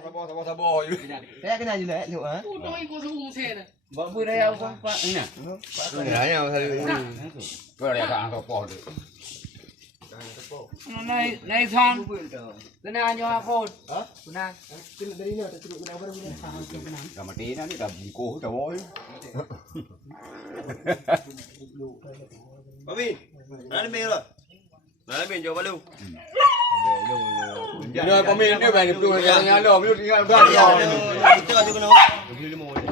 Sabar je. Saya kena je lah tengok ah. Potong ikut suhu sen. Buat apa dah apa pak? Ini. Hanya pasal ini. Kau dah tak angkat apa tu. Naik sang. Kena nyo apa? Ha? Kunang. Kena dari ni tak cukup kunang baru kunang. Dah mati dah ni dah bungkuh dah boy. Babi. Mana main lo? Mana main jawab lu? Dia pemain dia main betul yang ada betul tinggal berat. Kita ada kena. Beli 5 je.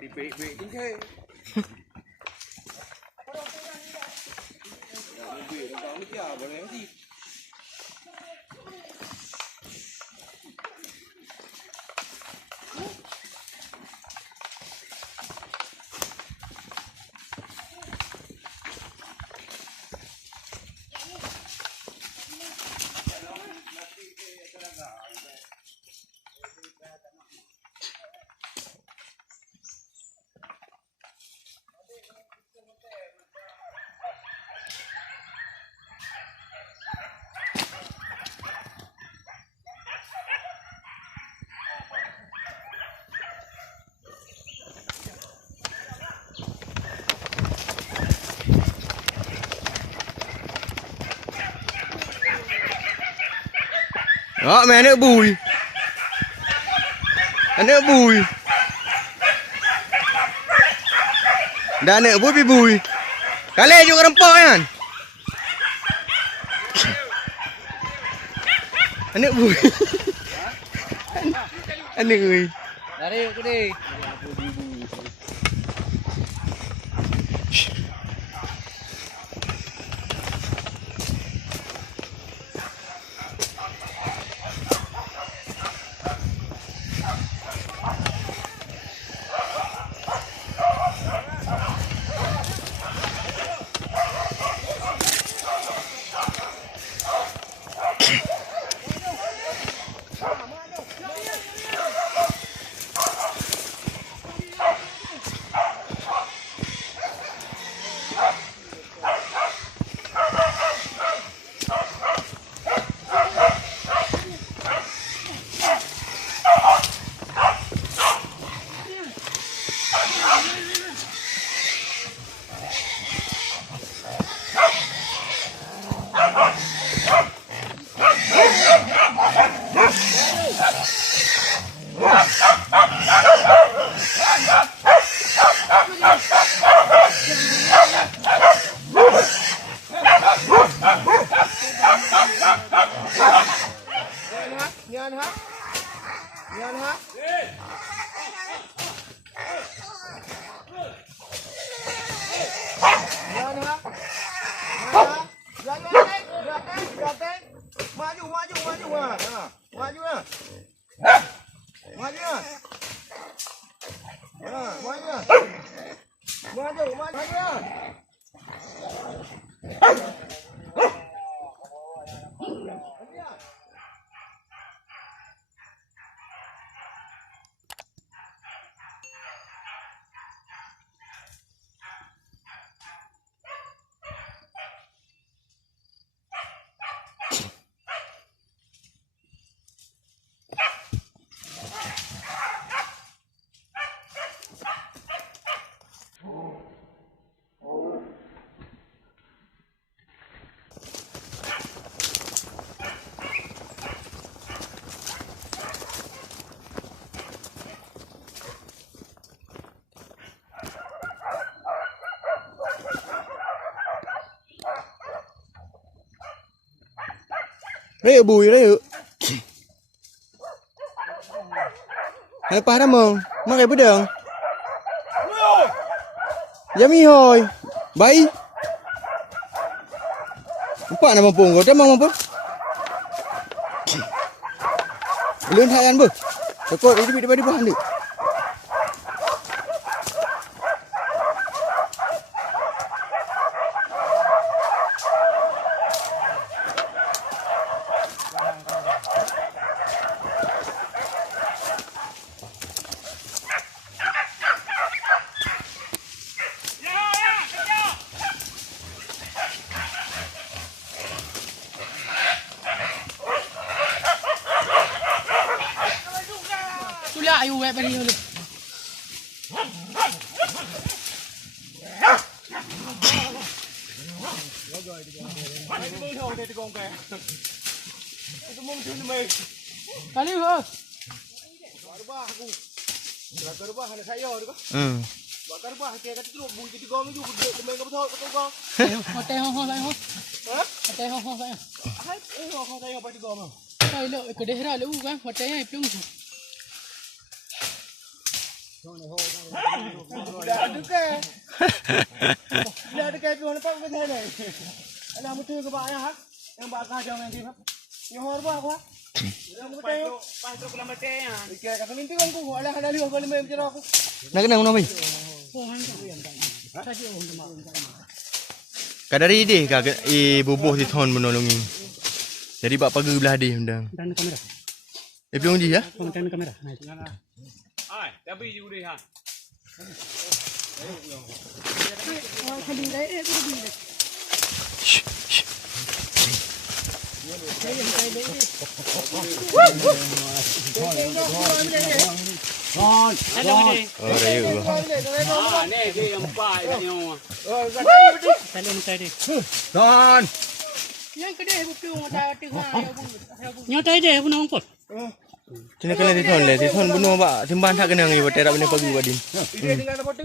Di baik ni kan. Baik dah ni dia boleh ni. Đó mẹ nữa bùi. Nữa bùi. Dah nữa bùi bùi. Kali juga rempok kan. Nữa bùi. Nữa người. Dari aku ni. Đấy bùi đấy. Hai pa dah mong. Mak ai pedang. Jami hoi. Baik. Nampak nak mampung kau. Temang mampung. Lun hayan bu. Takut ini di bahan ni. Sudah ayu web balik dulu. Kali ke? Bakar bah dia kata tu bunyi di gong tu main kau betul kau gong. Hotel ho saya ho. Hotel ho saya. Hai, kau saya apa di gong? Sai lo ke daerah lu kan hotel ai plung. Dah ada ke? Dah ada ke tu nampak macam ni. Alah mutu ke bak ya? Yang bakar jangan nanti. Yang hor bah aku. Yang mutu yo. Pas tu kelam bete ya. Ikut kata mimpi kan ku. Alah ada lihat kalau main macam aku. Nak kena mana mai? Kadari deh kak bubuh di thon menolongi. Jadi bak pagi belah deh undang. Dan kamera. Pelong ji ya? Dan kamera. Ai, tapi you deh ha. Kali dai tu di. Ngon. Oh, rayu. Ah, ni dia yang pai ni. Salam tadi. Ngon. Yang kedai buku ada tengah. Nyatai deh pun angkut. Cina kena di thon bunuh bak simpan tak kena ngi beterak benda pagi badin. Dia dengan apa tu?